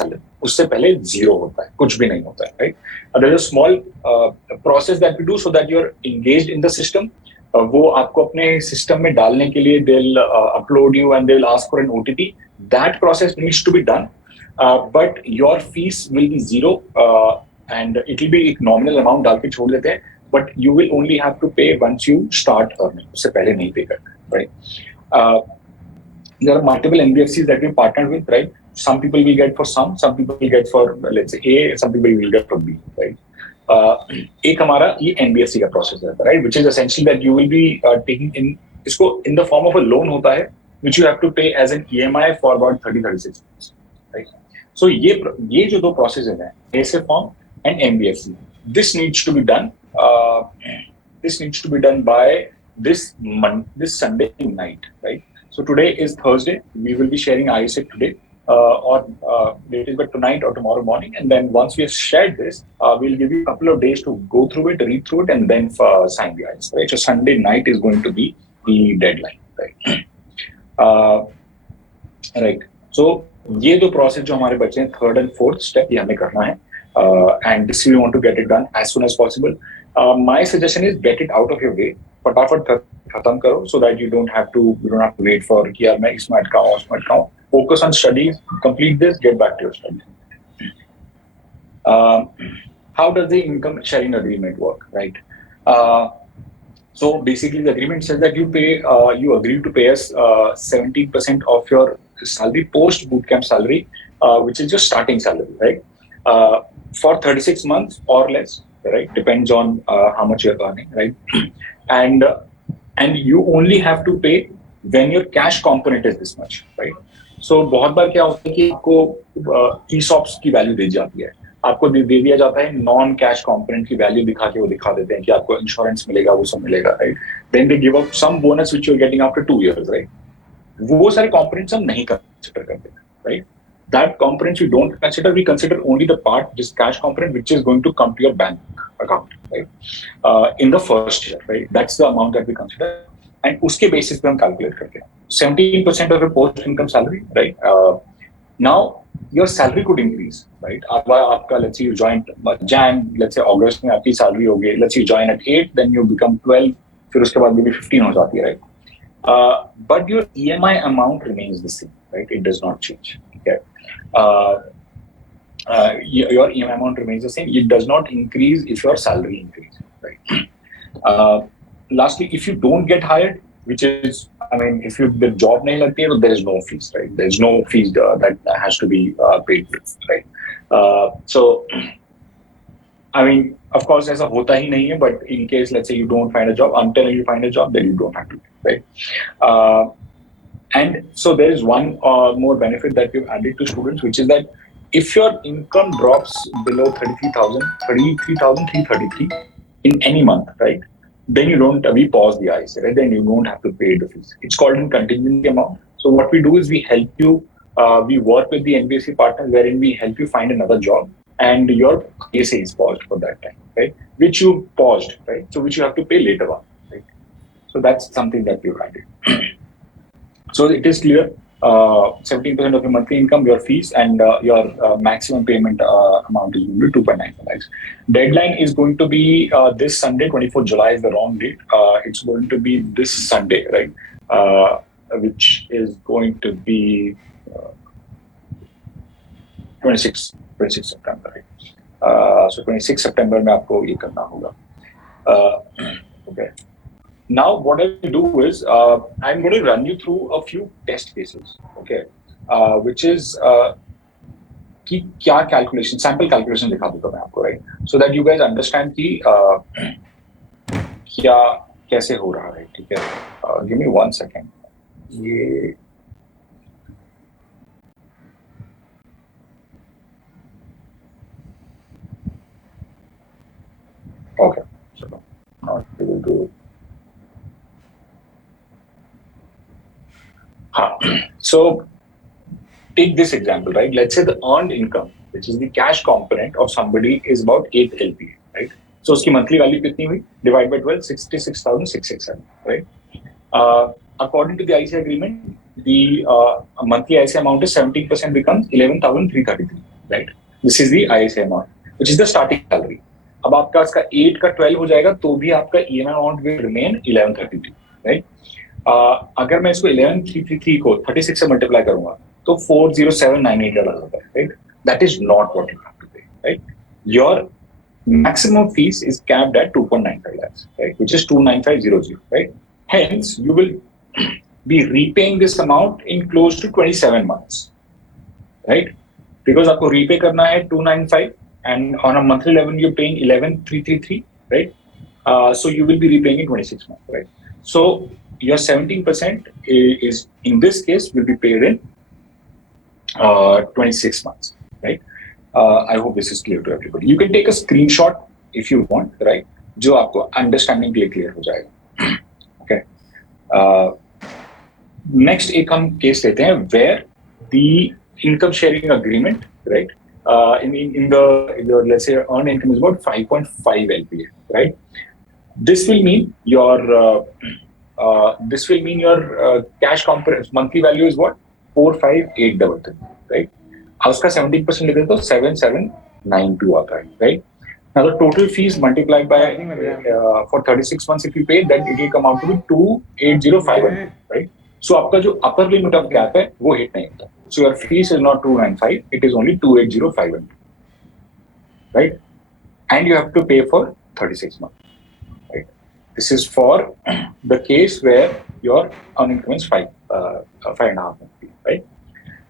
Salary, उससे पहले zero होता है, कुछ भी नहीं होता है, right? There is a small process that we do so that you are engaged in the system. वो आपको अपने सिस्टम में डालने के लिए they will upload you and they will ask for an OTP. That process needs to be done, but your fees will be zero and it will be एक nominal amount डाल के छोड़ देते हैं, but you will only have to पे once you start earning, उससे पहले नहीं पे करना, right? There are multiple NBFCs that we partnered with, right? Some people will get for some people will get for, let's say, A, some people will get for B, right? एक हमारा ये NBFC का process रहता है, right? Which is essentially that you will be taking in, इसको in the form of a loan होता है, which you have to pay as an EMI for about 30-36 months, right? So ये जो दो process हैं, ASA form and NBFC, this needs to be done. This needs to be done by this Sunday night, right? So today is Thursday. We will be sharing IAS today, or it is by tonight or tomorrow morning. And then once we have shared this, we'll give you a couple of days to go through it, read through it, and then sign the IAS. Right. So Sunday night is going to be the deadline. Right. Right. So ये दो process जो हमारे बचे हैं, third and fourth step, ये हमें करना है. And this we want to get it done as soon as possible. My suggestion is get it out of your way. फटाफट खत्म करो so that you don't have to wait for कि यार मैं इसमें अटकाऊं उसमें अटकाऊं. Focus on studies, complete this, get back to your studies. How does the income sharing agreement work, right? So basically the agreement says that you agree to pay us 17% of your salary post bootcamp salary, which is your starting salary, right? For 36 months or less, right? Depends on how much you're earning, right? And you only have to pay when your cash component is this much, right? So बहुत बार क्या होता है कि आपको ESOPs की value दी जाती है, आपको दे दिया जाता है नॉन कैश कंपोनेंट की वैल्यू दिखा के वो दिखा देते हैं कि आपको इंश्योरेंस मिलेगा, वो सब मिलेगा, right? Then they give up some bonus which you are getting after 2 years, right? वो सारे कंपोनेंट्स हम नहीं कंसीडर करते, right? That components we don't consider. We consider only the part, this cash component, which is going to come to your bank account, right? In the first year, right? That's the amount that we consider, and उसके basis पे हम calculate करते हैं. 17% of your post income salary, right? Now your salary could increase, right? आपका let's say you joined Jan, let's say August में आपकी salary हो गई. Let's say you join at 8, then you become 12, फिर उसके बाद maybe 15 हो जाती है, right? But your EMI amount remains the same, right? It does not change. Okay. Your EMI amount remains the same. It does not increase if your salary increases, right? Lastly, if you don't get hired, which is, I mean, if the job nahi lagti hai, there is no fees, right? There is no fees that has to be paid, right? So, I mean, of course, ऐसा होता ही नहीं है, but in case, let's say you don't find a job, until you find a job, then you don't have to pay, right? And so there is one more benefit that we've added to students, which is that if your income drops below 33,333 in any month, right, then you don't, we pause the IAS, right? Then you don't have to pay the fees. It's called in contingency amount. So what we do is we help you, we work with the NBFC partners wherein we help you find another job, and your IAS is paused for that time, right? Which you paused, right? So which you have to pay later on, right? So that's something that we've added. So it is clear, 17% of your monthly income, your fees, and your maximum payment amount is going to be 2.95 lakhs. Deadline is going to be this Sunday, 24th July is the wrong date. It's going to be this Sunday, right? Which is going to be 26 September, right? So 26 September में आपको ये करना होगा. Okay. Now, what I'll do is I'm going to run you through a few test cases, okay? Which is कि क्या calculation, sample calculation दिखा दूँगा मैं आपको, right? So that you guys understand कि क्या कैसे हो रहा है, ठीक है? Give me 1 second. ये okay. So now we will do. So take this example, right? Let's say the earned income, which is the cash component of somebody, is about 8 LPA, right? So उसकी monthly value कितनी हुई? Divide by 12, 66,667, right? According to the ICA agreement, the monthly ICA amount is 17% becomes 11,333, right? This is the IAS amount, which is the starting salary. अब आपका इसका 8 का 12 हो जाएगा तो भी आपका EMI amount will remain 1133, right? अगर मैं इसको 11,333 को 36 से मल्टीप्लाई करूंगा तो 40798 डॉलर होता है, right? That is not what you have to pay, right? Your maximum fees is capped at 2.95 lakhs, right? Which is 29500, right? Hence, you will be repaying this amount in close to 27 months, right? Because आपको repay करना है 295 and on a monthly level you're paying 11,333, right? So you will be repaying in 26 months, right? So your 17% is in this case will be paid in 26 months, right? I hope this is clear to everybody. You can take a screenshot if you want, right? जो आपको understanding के लिए clear हो जाएगा. Okay. Next एक हम case लेते हैं where the income sharing agreement, right? In the let's say earned income is about 5.5 LPA, right? This will mean your cash component monthly value is what 45833, right? उसका 17% लेते तो 7792 आता है, right? Now the total fees multiplied by for 36 months if you pay, then it will come out to be 28051, right? So आपका जो upper limit of cap है वो hit नहीं होता. So your fees is not 295, it is only 28051, right? And you have to pay for 36 months, right? This is for the case where your earned income is 5.5 months, right?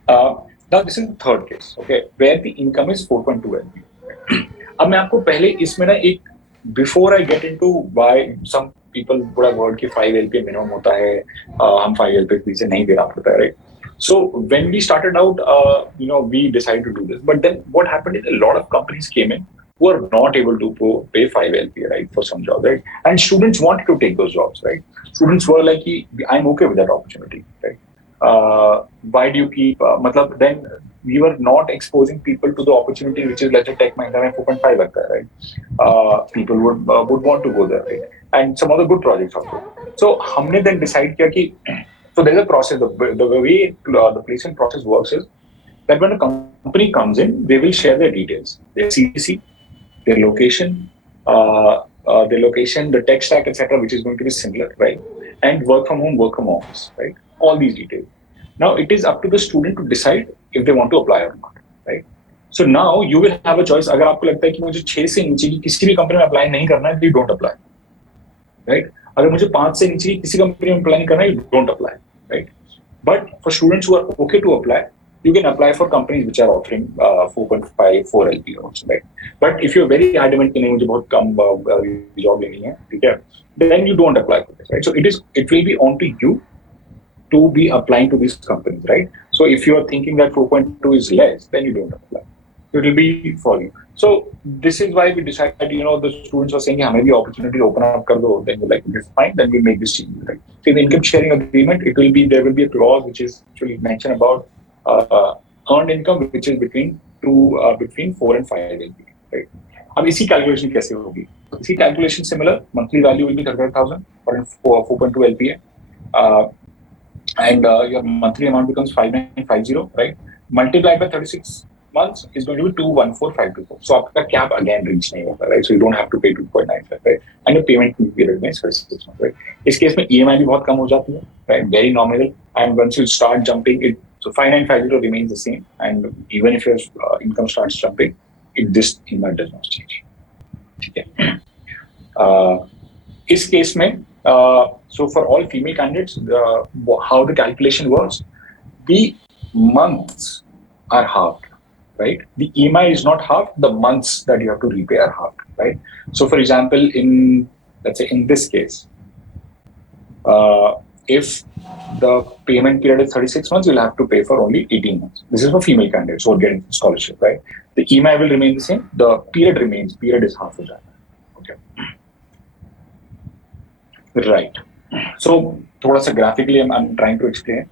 Now this is the third case, okay, where the income is 4.2 LPA. अब मैं आपको पहले इसमें ना एक before I get into why some people would have heard कि 5 LPA minimum होता है, हम 5 LPA पीछे नहीं देना पड़ता है, right? So when we started out, we decided to do this. But then what happened is a lot of companies came in who are not able to pay 5 LPA, right, for some jobs, right? And students wanted to take those jobs, right? Students were like, I'm okay with that opportunity, right? Why do you keep, then we were not exposing people to the opportunity, which is, let's say, Tech Mahindra mein 4.5 लगता है, right? People would want to go there, right? And some other good projects also. So हमने then decide किया कि so there's a process. The way the placement process works is that when a company comes in, they will share their details, their CTC, their location, the tech stack, etc., which is going to be similar, right? And work from home, work from office, right? All these details. Now it is up to the student to decide if they want to apply or not, right? So now you will have a choice. अगर आपको लगता है कि मुझे 6 से नीचे की किसी भी कंपनी में अप्लाई नहीं करना है, you don't apply, right? अगर मुझे 5 से नीचे की किसी कंपनी में अप्लाई नहीं करना है, you don't apply, right? But for students who are okay to apply, you can apply for companies which are offering 4.5, 4 LPA also, right? But if you're very adamant कि नहीं मुझे बहुत कम job लेनी है, ठीक है, then you don't apply for this, right? So it will be on to you to be applying to these companies, right? So if you are thinking that 4.2 is less, then you don't apply. It will be for you. So this is why we decided, the students were saying, हमें भी opportunity open up कर दो. Then we're like, this is fine. Then we make this change, right? So in the income sharing agreement, there will be a clause which is actually mentioned about earned income, which is between 4 and 5 LPA, right? अब इसी calculation कैसे होगी? इसी calculation similar, monthly value will be 35,000 for 4.2 LPA. And your monthly amount becomes 5950, right? Multiplied by 36 months is going to be 214,524. So आपका cap again reach नहीं होगा, right? So you don't have to pay 2.95, right? And your payment period remains 36 months, right? इस case में EMI भी बहुत कम हो जाती है, right? Very nominal. And once you start jumping, so 5950 remains the same. And even if your income starts jumping, this EMI does not change. ठीक है? इस case में so for all female candidates, how the calculation works, the months are halved, right? The EMI is not halved, the months that you have to repay are halved, right? So for example, let's say in this case, if the payment period is 36 months, you'll have to pay for only 18 months. This is for female candidates who are getting scholarship, right? The EMI will remain the same, the period remains, period is half of that. Okay. Right. So, thoda sa graphically, I'm trying to explain,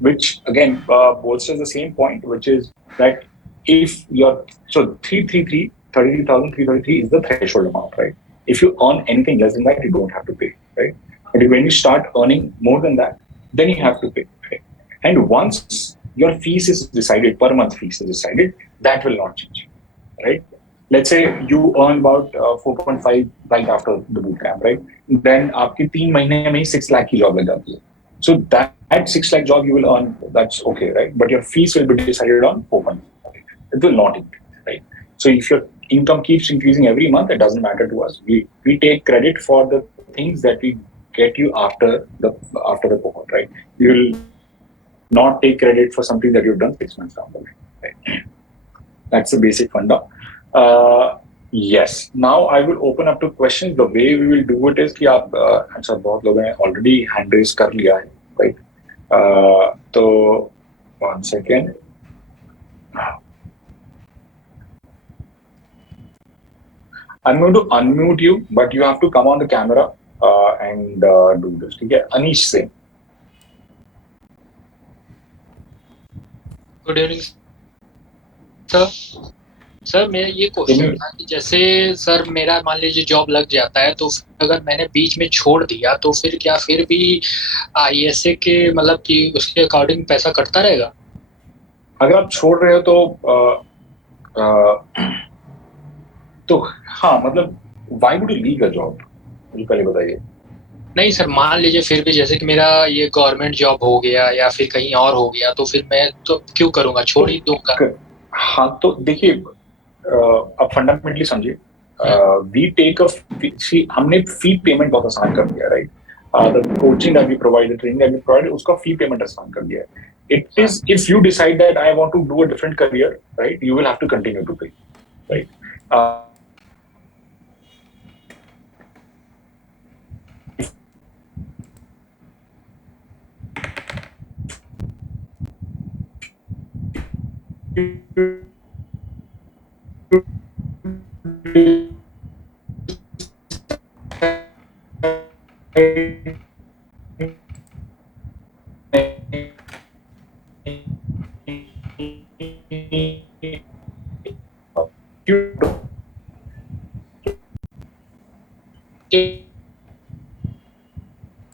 which again bolsters the same point, which is that if you're 33,333 is the threshold amount, right? If you earn anything less than that, you don't have to pay, right? But when you start earning more than that, then you have to pay, right? And once your fees is decided, per month fees is decided, that will not change, right? Let's say you earn about 4.5 right after the boot camp, right? Then आपकी 3 महीने में ही 6 lakh की job लग जाती है. So that 6 lakh job you will earn, that's okay, right? But your fees will be decided on 4.5. It will not increase, right? So if your income keeps increasing every month, it doesn't matter to us. We take credit for the things that we get you after the cohort, right? You will not take credit for something that you've done 6 months down the line, right? That's the basic funda. Yes. Now I will open up to questions. The way we will do it is कि आप अच्छा बहुत लोगों ने already hand raise कर लिया है, right? तो 1 second. I'm going to unmute you, but you have to come on the camera and do this. ठीक है? Anish से. Good evening sir. सर मेरा ये क्वेश्चन था कि जैसे सर मेरा मान लीजिए जॉब लग जाता है, तो अगर मैंने बीच में छोड़ दिया तो फिर क्या फिर भी IAS के मतलब कि उसके अकॉर्डिंग पैसा कटता रहेगा? अगर आप छोड़ रहे हो तो हाँ, मतलब why would you leave a job? मुझे पहले बताइए. नहीं सर, मान लीजिए फिर भी जैसे कि मेरा ये गवर्नमेंट जॉब हो गया या फिर कहीं और हो गया, तो फिर मैं तो क्यों करूंगा, छोड़ ही दूंगा. हाँ, तो देखिए अब फंडामेंटली समझिए. वी टेक हमने फी पेमेंट बहुत आसान कर दिया, right? The coaching that we provide, the training that we provide, उसका फी पेमेंट आसान कर दिया है. It is if you decide that I want to do a different career, right, you will have to continue to pay, right?